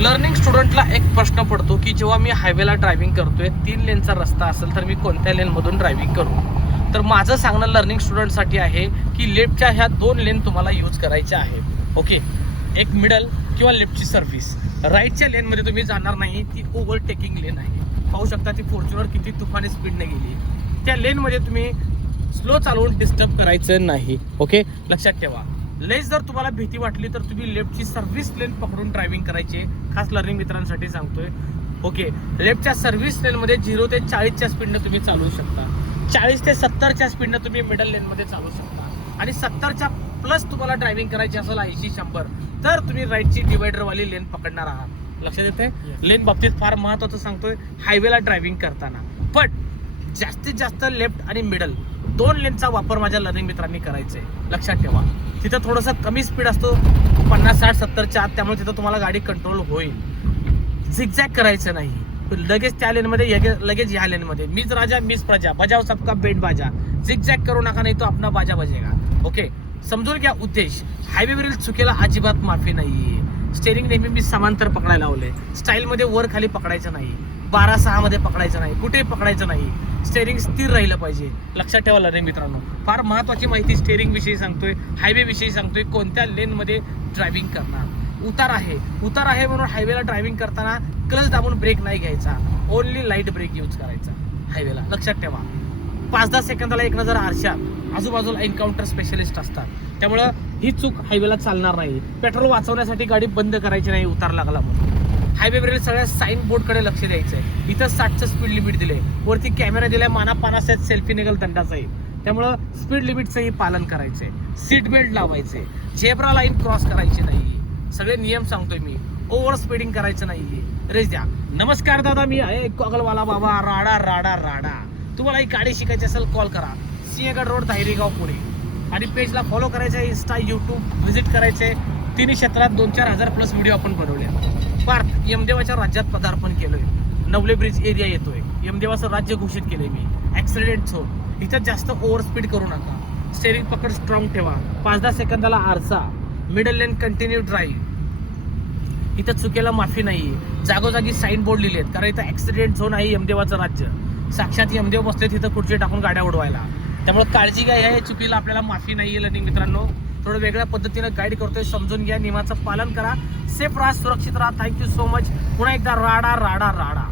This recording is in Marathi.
लर्निंग स्टुडंटला एक प्रश्न पडतो की जेव्हा मी हायवेला ड्रायव्हिंग करतोय 3 लेनचा रस्ता असेल तर मी कोणत्या लेनमधून ड्रायव्हिंग करू. तर माझं सांगणं लर्निंग स्टुडंटसाठी आहे की लेफ्टच्या ह्या 2 लेन तुम्हाला यूज करायच्या आहेत. ओके, एक मिडल किंवा लेफ्टची सर्व्हिस. राईटच्या लेनमध्ये तुम्ही जाणार नाही, ती ओव्हरटेकिंग लेन आहे. पाहू शकता ती फॉर्च्युनर किती तुफानी स्पीडने गेली. त्या लेनमध्ये तुम्ही स्लो चालवून डिस्टर्ब करायचं नाही. ओके, लक्षात ठेवा. लेस जर तुम्हाला भीती वाटली तर तुम्ही लेफ्टची सर्व्हिस लेन पकडून ड्रायव्हिंग करायची. खास लर्निंग मित्रांसाठी सांगतोय. ओके, लेफ्टच्या सर्व्हिस लेनमध्ये 0 ते 40च्या स्पीडने तुम्ही चालवू शकता. 40 ते 70च्या स्पीडने तुम्ही मिडल लेनमध्ये चालवू शकता. आणि 70च्या प्लस तुम्हाला ड्रायव्हिंग करायची असेल 80-100 तर तुम्ही राईटची डिवायडरवाली लेन पकडणार आहात. लक्षात येते. लेन बाबतीत फार महत्त्वाचं सांगतोय हायवेला ड्रायव्हिंग करताना. पण जास्तीत जास्त लेफ्ट आणि मिडल 2 लेनचा वापर माझ्या लर्निंग मित्रांनी करायचा आहे. लक्षात ठेवा. तिथं थोडंसं कमी स्पीड असतो 50-60-70च्या आत, त्यामुळे तिथं तुम्हाला गाडी कंट्रोल होईल. झिगझॅग करायचं नाही. लगेच त्या लेनमध्ये लगेच ह्या लेनमध्ये. मीच राजा मीच प्रजा, बजाव सबका बेट बाजा. झिगझॅग करू नका, नाही तो अपना बाजा बजेगा. ओके, समजून घ्या उद्देश. हायवेवरील चुकीला अजिबात माफी नाहीये. स्टेरिंग नेहमी मी समांतर पकडायला लावले. स्टाईलमध्ये वर खाली पकडायचं नाही, 12-6 मध्ये पकडायचं नाही, कुठे पकडायचं नाही. स्टेरिंग स्थिर राहिलं पाहिजे. लक्षात ठेवा लर्निंग मित्रांनो. फार महत्वाची माहिती स्टेरिंग विषयी सांगतोय, हायवे विषयी सांगतोय. कोणत्या लेनमध्ये ड्रायव्हिंग करणार. उतार आहे म्हणून हायवेला ड्रायव्हिंग करताना क्लच दाबून ब्रेक नाही घ्यायचा. ओनली लाईट ब्रेक यूज करायचा हायवेला. लक्षात ठेवा. 5-10 सेकंदाला एक नजर आरशात. आजूबाजूला एन्काउंटर स्पेशलिस्ट असतात, त्यामुळं ही चूक हायवेला चालणार नाही. पेट्रोल वाचवण्यासाठी गाडी बंद करायची नाही उतार लागला म्हणून. हायवेवरील सगळ्या साईन बोर्डकडे लक्ष द्यायचं आहे. इथं 60चं स्पीड लिमिट दिले, वरती कॅमेरा दिलाय, मानापानास सेल्फी निघल दंडाचा आहे. त्यामुळं स्पीड लिमिटचंही पालन करायचंय. सीट बेल्ट लावायचे. झेब्रा लाईन क्रॉस करायची नाही. सगळे नियम सांगतोय मी. ओव्हर स्पीडिंग करायचं नाहीये. रेस द्या. नमस्कार दादा, मी आहे गॉगलवाला बाबा. राडा राडा राडा. तुम्हाला ही गाडी शिकायची असेल कॉल करा. सिंहगड रोड, धायरीगाव, पुणे. आणि पेजला फॉलो करायचं आहे. इंस्टा, यूट्यूब व्हिजिट करायचे. तिन्ही क्षेत्रात 2-4 हजार प्लस व्हिडिओ आपण बनवले. पार्थ यमदेवाच्या राज्यात पदार्पण केलंय. नवले ब्रिज एरिया येतोय. यमदेवाचं राज्य घोषित केलंय मी. Accident zone. इथं जास्त ओव्हर स्पीड करू नका. स्टेरिंग पकड स्ट्रॉंग ठेवा. 5-10 सेकंदाला आरसा. मिडल लेन कंटिन्यू ड्राईव्ह. इथं चुकीला माफी नाहीये. जागोजागी साईन बोर्ड लिहिलेत, कारण इथं ऍक्सिडेंट झोन आहे. यमदेवाचं राज्य. साक्षात यमदेव बसले तिथं खुर्ची टाकून गाड्या उडवायला. त्यामुळे काळजी घ्या. या चुकीला आपल्याला माफी नाहीये. लर्निंग मित्रांनो, थोडं वेगळ्या पद्धतीनं गाईड करतोय. समजून घ्या. नियमाचं पालन करा. सेफ राहा, सुरक्षित राहा. Thank you so much. पुन्हा एकदा राडा राडा राडा.